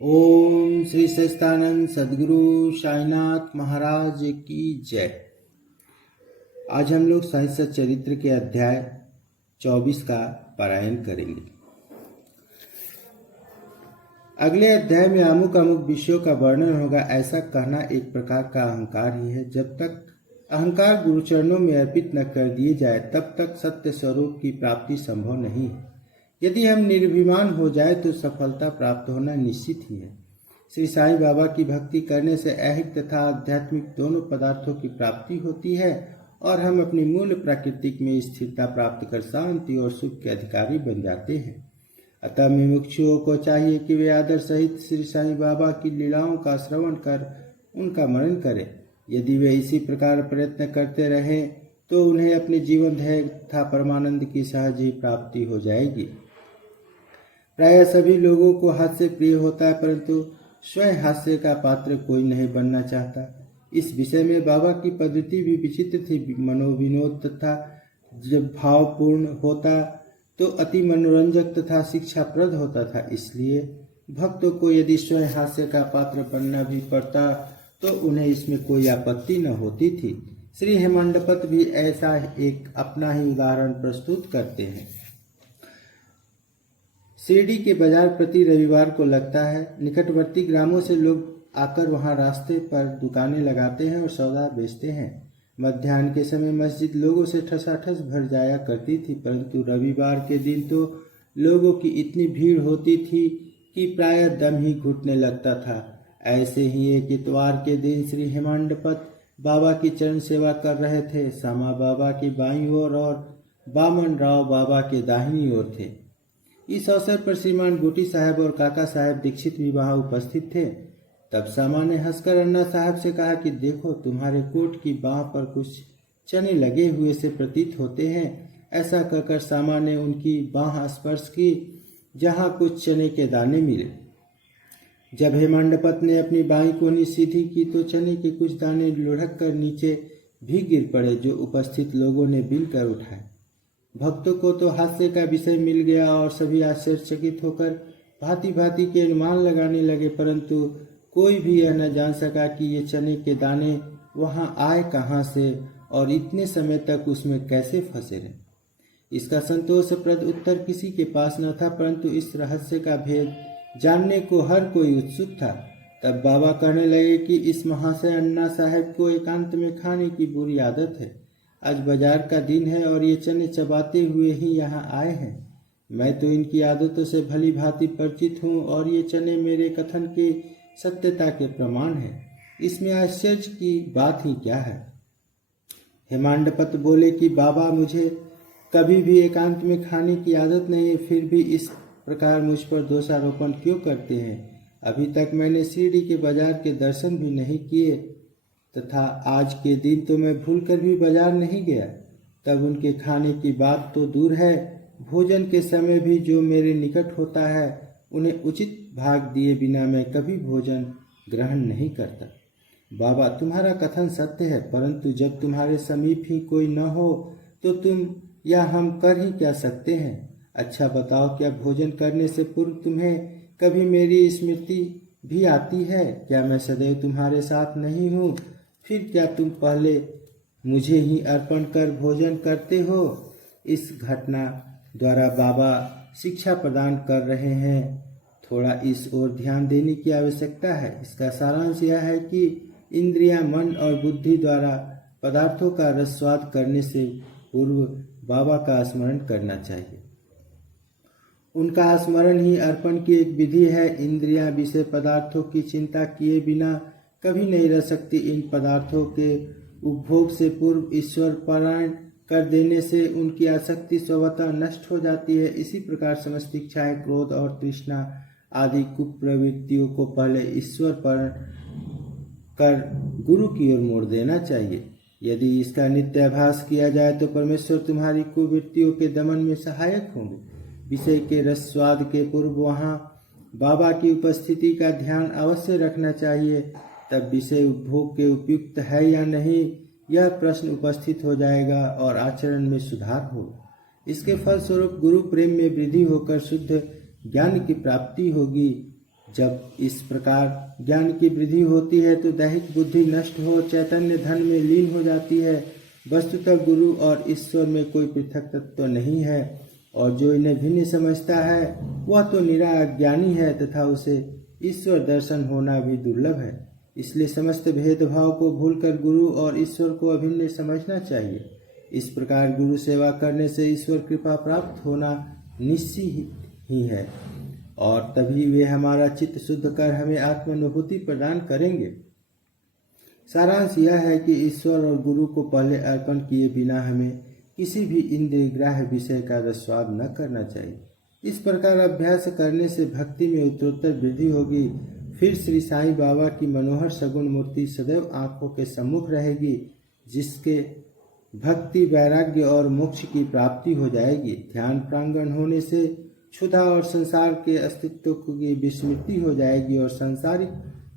ओम श्री सच्चिदानंद सद्गुरु साईनाथ महाराज की जय। आज हम लोग साहित्य चरित्र के अध्याय 24 का पारायण करेंगे। अगले अध्याय में अमुक अमुक विषयों का वर्णन होगा। ऐसा कहना एक प्रकार का अहंकार ही है। जब तक अहंकार गुरुचरणों में अर्पित न कर दिए जाए तब तक सत्य स्वरूप की प्राप्ति संभव नहीं है। यदि हम निर्भिमान हो जाए तो सफलता प्राप्त होना निश्चित ही है। श्री साईं बाबा की भक्ति करने से ऐहिक तथा आध्यात्मिक दोनों पदार्थों की प्राप्ति होती है और हम अपनी मूल प्राकृतिक में स्थिरता प्राप्त कर शांति और सुख के अधिकारी बन जाते हैं। अतः मुमुक्षुओं को चाहिए कि वे आदर सहित श्री साईं बाबा की लीलाओं का श्रवण कर उनका मनन करें। यदि वे इसी प्रकार प्रयत्न करते रहें तो उन्हें अपने जीवन ध्येय तथा परमानंद की सहज ही प्राप्ति हो जाएगी। प्राय सभी लोगों को हास्य प्रिय होता है, परंतु स्वयं हास्य का पात्र कोई नहीं बनना चाहता। इस विषय में बाबा की पद्धति भी विचित्र थी। मनोविनोद तथा जब भावपूर्ण होता तो अति मनोरंजक तथा शिक्षाप्रद होता था। इसलिए भक्तों को यदि स्वयं हास्य का पात्र बनना भी पड़ता तो उन्हें इसमें कोई आपत्ति न होती थी। श्री हेमांडपत भी ऐसा एक अपना ही उदाहरण प्रस्तुत करते हैं। शिरडी के बाजार प्रति रविवार को लगता है। निकटवर्ती ग्रामों से लोग आकर वहां रास्ते पर दुकानें लगाते हैं और सौदा बेचते हैं। मध्याह्न के समय मस्जिद लोगों से ठसाठस भर जाया करती थी, परंतु रविवार के दिन तो लोगों की इतनी भीड़ होती थी कि प्राय दम ही घुटने लगता था। ऐसे ही एक इतवार के दिन श्री हेमांडपत बाबा की चरण सेवा कर रहे थे। श्यामा बाबा की बाईं ओर और बामन राव बाबा के दाहिनी ओर थे। इस अवसर पर श्रीमान गोटी साहब और काका साहब दीक्षित भी वहां उपस्थित थे। तब श्यामा ने हंसकर अन्ना साहब से कहा कि देखो, तुम्हारे कोट की बाह पर कुछ चने लगे हुए से प्रतीत होते हैं। ऐसा कहकर श्यामा ने उनकी बाह स्पर्श की जहां कुछ चने के दाने मिले। जब हेमांडपत ने अपनी बाईं कोहनी सीधी की तो चने के कुछ दाने लुढ़क कर नीचे भी गिर पड़े, जो उपस्थित लोगों ने बिल कर उठाए। भक्तों को तो हास्य का विषय मिल गया और सभी आश्चर्यचकित होकर भांति भांति के अनुमान लगाने लगे, परंतु कोई भी यह न जान सका कि ये चने के दाने वहां आए कहां से और इतने समय तक उसमें कैसे फंसे रहे। इसका संतोषप्रद उत्तर किसी के पास न था, परंतु इस रहस्य का भेद जानने को हर कोई उत्सुक था। तब बाबा कहने लगे कि इस महाशय अन्ना साहब को एकांत में खाने की बुरी आदत है। आज बाजार का दिन है और ये चने चबाते हुए ही यहाँ आए हैं। मैं तो इनकी आदतों से भली भांति परिचित हूँ और ये चने मेरे कथन की सत्यता के प्रमाण है। इसमें आश्चर्य की बात ही क्या है। हेमांडपत बोले कि बाबा, मुझे कभी भी एकांत में खाने की आदत नहीं है, फिर भी इस प्रकार मुझ पर दोषारोपण क्यों करते हैं। अभी तक मैंने शिरडी के बाजार के दर्शन भी नहीं किए तथा आज के दिन तो मैं भूलकर भी बाजार नहीं गया। तब उनके खाने की बात तो दूर है, भोजन के समय भी जो मेरे निकट होता है उन्हें उचित भाग दिए बिना मैं कभी भोजन ग्रहण नहीं करता। बाबा, तुम्हारा कथन सत्य है, परंतु जब तुम्हारे समीप ही कोई न हो तो तुम या हम कर ही क्या सकते हैं। अच्छा बताओ, क्या भोजन करने से पूर्व तुम्हें कभी मेरी स्मृति भी आती है? क्या मैं सदैव तुम्हारे साथ नहीं हूँ? फिर क्या तुम पहले मुझे ही अर्पण कर भोजन करते हो? इस घटना द्वारा बाबा शिक्षा प्रदान कर रहे हैं। थोड़ा इस ओर ध्यान देने की आवश्यकता है। इसका सारांश यह है कि इंद्रियां, मन और बुद्धि द्वारा पदार्थों का रसस्वाद करने से पूर्व बाबा का स्मरण करना चाहिए। उनका स्मरण ही अर्पण की एक विधि है। इंद्रियां विषय पदार्थों की चिंता किए बिना कभी नहीं रह सकती। इन पदार्थों के उपभोग से पूर्व ईश्वर पारायण कर देने से उनकी आसक्ति स्वतः नष्ट हो जाती है। इसी प्रकार समस्त इच्छाएं, क्रोध और तृष्णा आदि कुप्रवृत्तियों को पहले ईश्वर पारायण कर गुरु की ओर मोड़ देना चाहिए। यदि इसका नित्याभ्यास किया जाए तो परमेश्वर तुम्हारी कुवृत्तियों के दमन में सहायक होंगे। विषय के रस स्वाद के पूर्व वहां बाबा की उपस्थिति का ध्यान अवश्य रखना चाहिए। तब विषय उपभोग के उपयुक्त है या नहीं, यह प्रश्न उपस्थित हो जाएगा और आचरण में सुधार होगा। इसके फलस्वरूप गुरु प्रेम में वृद्धि होकर शुद्ध ज्ञान की प्राप्ति होगी। जब इस प्रकार ज्ञान की वृद्धि होती है तो दैहिक बुद्धि नष्ट हो चैतन्य धन में लीन हो जाती है। वस्तुतः गुरु और ईश्वर में कोई पृथक तत्व नहीं है, और जो इन्हें भिन्न समझता है वह तो निरा अज्ञानी है तथा उसे ईश्वर दर्शन होना भी दुर्लभ है। इसलिए समस्त भेदभाव को भूलकर गुरु और ईश्वर को अभिन्न समझना चाहिए। इस प्रकार गुरु सेवा करने से ईश्वर कृपा प्राप्त होना निश्चित ही है, और तभी वे हमारा चित्त शुद्ध कर हमें आत्मानुभूति प्रदान करेंगे। सारांश यह है कि ईश्वर और गुरु को पहले अर्पण किए बिना हमें किसी भी इंद्रिय ग्राह्य विषय का रसवाद न करना चाहिए। इस प्रकार अभ्यास करने से भक्ति में उत्तरोत्तर वृद्धि होगी। फिर श्री साईं बाबा की मनोहर सगुण मूर्ति सदैव आंखों के सम्मुख रहेगी, जिसके भक्ति वैराग्य और मोक्ष की प्राप्ति हो जाएगी। ध्यान प्रांगण होने से क्षुधा और संसार के अस्तित्व की विस्मृति हो जाएगी और सांसारिक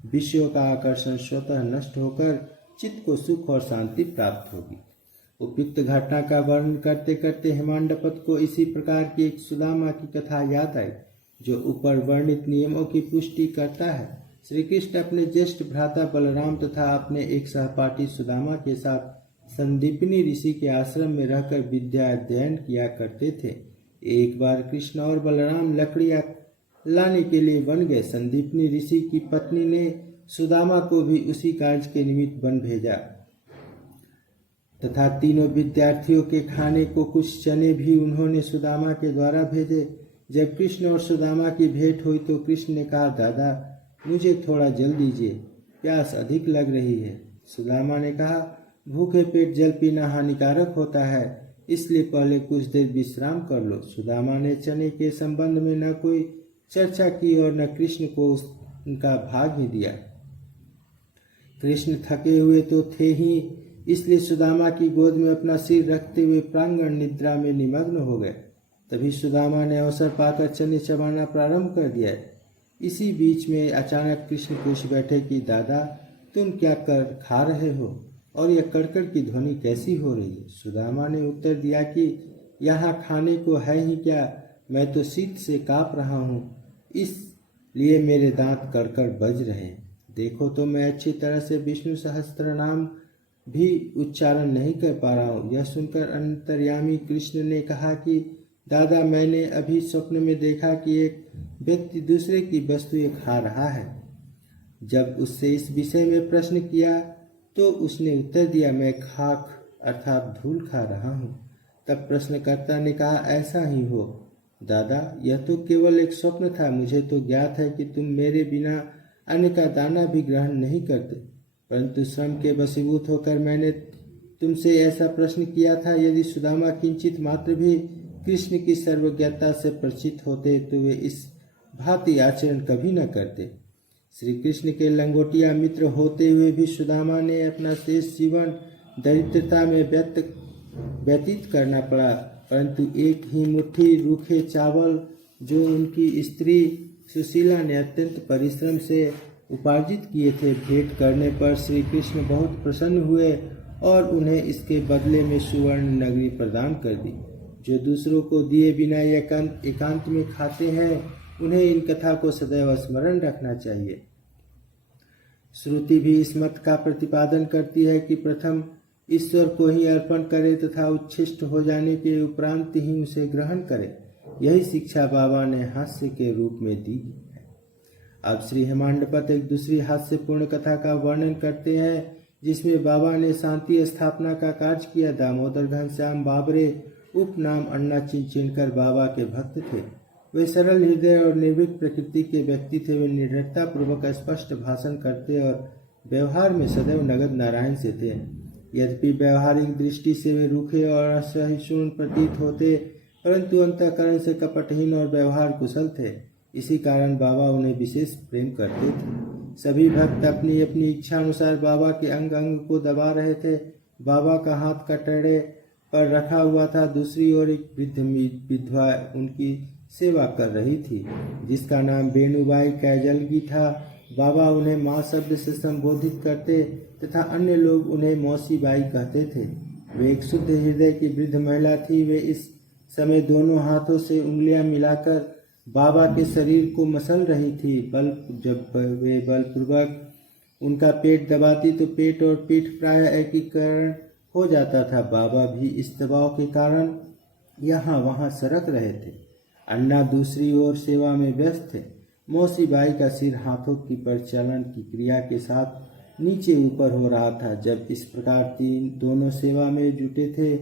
विषयों का आकर्षण स्वतः नष्ट होकर चित्त को सुख और शांति प्राप्त होगी। उपयुक्त घटना का वर्णन करते करते हेमांडपत को इसी प्रकार की एक सुदामा की कथा याद आई, जो ऊपर वर्णित नियमों की पुष्टि करता है। श्री कृष्ण अपने ज्येष्ठ भ्राता बलराम तथा अपने एक सहपाठी सुदामा के साथ संदीपनी ऋषि के आश्रम में रहकर विद्या अध्ययन किया करते थे। एक बार कृष्ण और बलराम लकड़ियां लाने के लिए वन गए। संदीपनी ऋषि की पत्नी ने सुदामा को भी उसी कार्य के निमित्त वन भेजा तथा तीनों विद्यार्थियों के खाने को कुछ चने भी उन्होंने सुदामा के द्वारा भेजे। जब कृष्ण और सुदामा की भेंट हुई तो कृष्ण ने कहा, दादा मुझे थोड़ा जल दीजिए, प्यास अधिक लग रही है। सुदामा ने कहा, भूखे पेट जल पीना हानिकारक होता है, इसलिए पहले कुछ देर विश्राम कर लो। सुदामा ने चने के संबंध में न कोई चर्चा की और न कृष्ण को उनका भाग ही दिया। कृष्ण थके हुए तो थे ही, इसलिए सुदामा की गोद में अपना सिर रखते हुए प्रांगण निद्रा में निमग्न हो गए। तभी सुदामा ने अवसर पाकर चने चबाना प्रारंभ कर दिया। इसी बीच में अचानक कृष्ण पूछ बैठे कि दादा तुम क्या कर खा रहे हो और यह कड़कड़ की ध्वनि कैसी हो रही है। सुदामा ने उत्तर दिया कि यहाँ खाने को है ही क्या, मैं तो शीत से काँप रहा हूँ, इसलिए मेरे दांत कड़कड़ बज रहे हैं। देखो तो मैं अच्छी तरह से विष्णु सहस्त्र नाम भी उच्चारण नहीं कर पा रहा हूँ। यह सुनकर अंतर्यामी कृष्ण ने कहा कि दादा मैंने अभी स्वप्न में देखा कि एक व्यक्ति दूसरे की वस्तुएं खा रहा है। जब उससे इस विषय में प्रश्न किया तो उसने उत्तर दिया, मैं खाक अर्थात धूल खा रहा हूँ। तब प्रश्नकर्ता ने कहा, ऐसा ही हो दादा, यह तो केवल एक स्वप्न था। मुझे तो ज्ञात है कि तुम मेरे बिना अन्न का दाना भी ग्रहण नहीं करते, परंतु श्रम के वशीभूत होकर मैंने तुमसे ऐसा प्रश्न किया था। यदि सुदामा किंचित मात्र भी कृष्ण की सर्वज्ञता से परिचित होते तो वे इस भांति आचरण कभी न करते। श्री कृष्ण के लंगोटिया मित्र होते हुए भी सुदामा ने अपना शेष जीवन दरिद्रता में व्यतीत करना पड़ा, परंतु एक ही मुट्ठी रूखे चावल जो उनकी स्त्री सुशीला ने अत्यंत परिश्रम से उपार्जित किए थे, भेंट करने पर श्री कृष्ण बहुत प्रसन्न हुए और उन्हें इसके बदले में सुवर्ण नगरी प्रदान कर दी। जो दूसरों को दिए बिना एकांत में खाते हैं, उन्हें इन कथा को सदैव स्मरण रखना चाहिए। श्रुति भी इस मत का प्रतिपादन करती है कि प्रथम ईश्वर को ही अर्पण करे तथा उच्छिष्ट हो जाने के उपरांत ही उसे ग्रहण करे। यही शिक्षा बाबा ने हास्य के रूप में दी है। अब श्री हेमांडपत एक दूसरी हास्यपूर्ण कथा का वर्णन करते हैं, जिसमें बाबा ने शांति स्थापना का कार्य किया। दामोदर घनश्याम बाबरे उपनाम अन्ना चिनचिनकर बाबा के भक्त थे। वे सरल हृदय और निर्भीक प्रकृति के व्यक्ति थे। वे निर्भरता पूर्वक स्पष्ट भाषण करते और व्यवहार में सदैव नगद नारायण से थे। यद्यपि व्यवहारिक दृष्टि से वे रूखे और असहिष्णु प्रतीत होते, परंतु अंतःकरण से कपटहीन और व्यवहार कुशल थे। इसी कारण बाबा उन्हें विशेष प्रेम करते थे। सभी भक्त अपनी अपनी इच्छा अनुसार बाबा के अंग अंग को दबा रहे थे। बाबा का हाथ कटोरे पर रखा हुआ था। दूसरी ओर एक वृद्ध विधवा उनकी सेवा कर रही थी, जिसका नाम बेनुबाई कैजलगी था। बाबा उन्हें माँ शब्द से संबोधित करते तथा अन्य लोग उन्हें मौसी बाई कहते थे। वे एक शुद्ध हृदय की वृद्ध महिला थी। वे इस समय दोनों हाथों से उंगलियां मिलाकर बाबा के शरीर को मसल रही थी। जब वे बलपूर्वक उनका पेट दबाती तो पेट और पीठ प्राय एकीकरण हो जाता था। बाबा भी इस दबाव के कारण यहाँ वहाँ सरक रहे थे। अन्ना दूसरी ओर सेवा में व्यस्त थे। मौसी बाई का सिर हाथों की परिचालन की क्रिया के साथ नीचे ऊपर हो रहा था। जब इस प्रकार दोनों सेवा में जुटे थे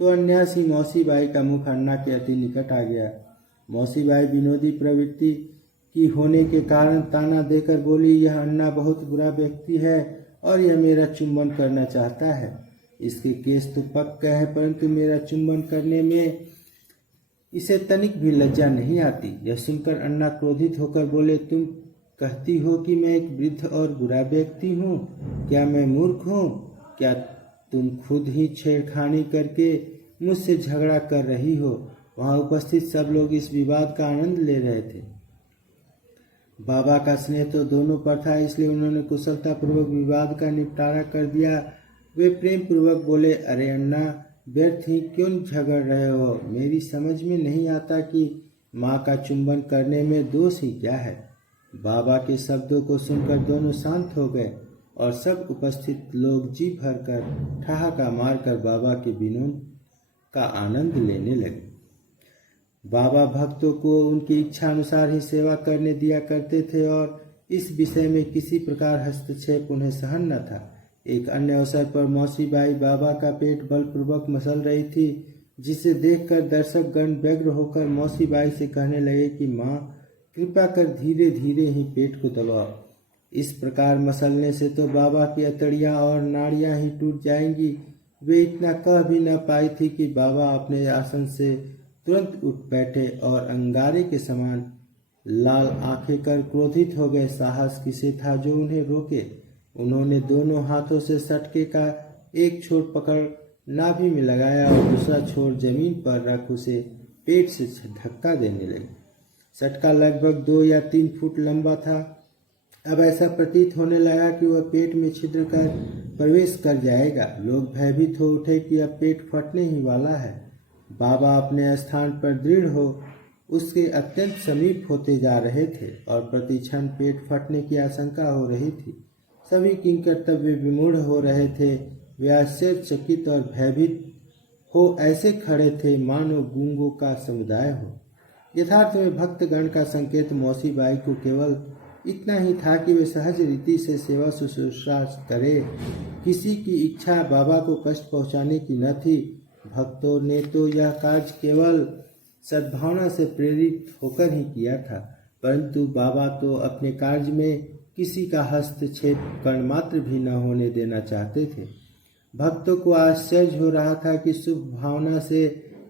तो अन्यासी मौसी बाई का मुख अन्ना के अति निकट आ गया। मौसी बाई विनोदी प्रवृत्ति की होने के कारण ताना देकर बोली, यह अन्ना बहुत बुरा व्यक्ति है और यह मेरा चुंबन करना चाहता है। इसके केस तो पक्के हैं, परंतु मेरा चुंबन करने में इसे तनिक भी लज्जा नहीं आती। यह सुनकर अन्ना क्रोधित होकर बोले, तुम कहती हो कि मैं एक वृद्ध और बुरा व्यक्ति हूँ? क्या मैं मूर्ख हूँ? क्या तुम खुद ही छेड़खानी करके मुझसे झगड़ा कर रही हो? वहां उपस्थित सब लोग इस विवाद का आनंद ले रहे थे। बाबा का स्नेह तो दोनों पर था, इसलिए उन्होंने कुशलता पूर्वक विवाद का निपटारा कर दिया। वे प्रेम पूर्वक बोले, अरे अन्ना, व्यर्थ ही क्यों झगड़ रहे हो? मेरी समझ में नहीं आता कि माँ का चुंबन करने में दोष ही क्या है। बाबा के शब्दों को सुनकर दोनों शांत हो गए और सब उपस्थित लोग जी भरकर ठहाका मारकर बाबा के विनोद का आनंद लेने लगे। बाबा भक्तों को उनकी इच्छा अनुसार ही सेवा करने दिया करते थे और इस विषय में किसी प्रकार हस्तक्षेप उन्हें सहन न था। एक अन्य अवसर पर मौसी बाई बाबा का पेट बलपूर्वक मसल रही थी, जिसे देखकर दर्शक गण व्यग्र होकर मौसी बाई से कहने लगे कि माँ, कृपा कर धीरे धीरे ही पेट को दबाओ। इस प्रकार मसलने से तो बाबा की अतड़ियाँ और नाड़ियाँ ही टूट जाएंगी। वे इतना कह भी न पाई थी कि बाबा अपने आसन से तुरंत उठ बैठे और अंगारे के समान लाल आंखें कर क्रोधित हो गए। साहस किसे था जो उन्हें रोके? उन्होंने दोनों हाथों से सटके का एक छोर पकड़ नाभि में लगाया और दूसरा छोर जमीन पर रख उसे पेट से धक्का देने लगे। सटका लगभग 2 या 3 फुट लंबा था। अब ऐसा प्रतीत होने लगा कि वह पेट में छिद्र कर प्रवेश कर जाएगा। लोग भयभीत हो उठे कि अब पेट फटने ही वाला है। बाबा अपने स्थान पर दृढ़ हो उसके अत्यंत समीप होते जा रहे थे और प्रतिक्षण पेट फटने की आशंका हो रही थी। सभी किंकर तब वे विमूढ़ हो रहे थे। वे आश्चर्यचकित और भयभीत हो ऐसे खड़े थे मानो गूंगों का समुदाय हो। यथार्थ में भक्तगण का संकेत मौसी बाई को केवल इतना ही था कि वे सहज रीति से सेवा शुश्रूषा करे। किसी की इच्छा बाबा को कष्ट पहुंचाने की न थी। भक्तों ने तो यह कार्य केवल सद्भावना से प्रेरित होकर ही किया था, परंतु बाबा तो अपने कार्य में किसी का हस्तक्षेप कण मात्र भी न होने देना चाहते थे। भक्तों को आश्चर्य हो रहा था कि शुभ भावना से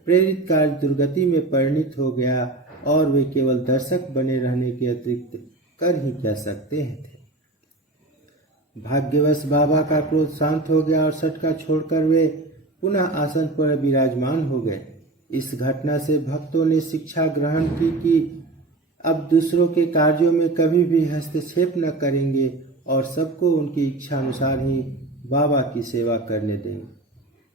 प्रेरित कार्य दुर्गति में परिणित हो गया और वे केवल दर्शक बने रहने के अतिरिक्त कर ही क्या सकते थे। भाग्यवश बाबा का क्रोध शांत हो गया और सटका छोड़कर वे पुनः आसन पर विराजमान हो गए। इस घटना से भक्तों ने शिक्षा ग्रहण की कि अब दूसरों के कार्यों में कभी भी हस्तक्षेप न करेंगे और सबको उनकी इच्छा अनुसार ही बाबा की सेवा करने देंगे।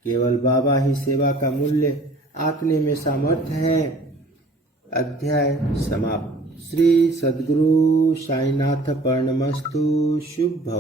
केवल बाबा ही सेवा का मूल्य आंकने में सामर्थ्य है। अध्याय समाप्त। श्री सद्गुरु साईनाथ प्रणमस्तु। शुभ भव।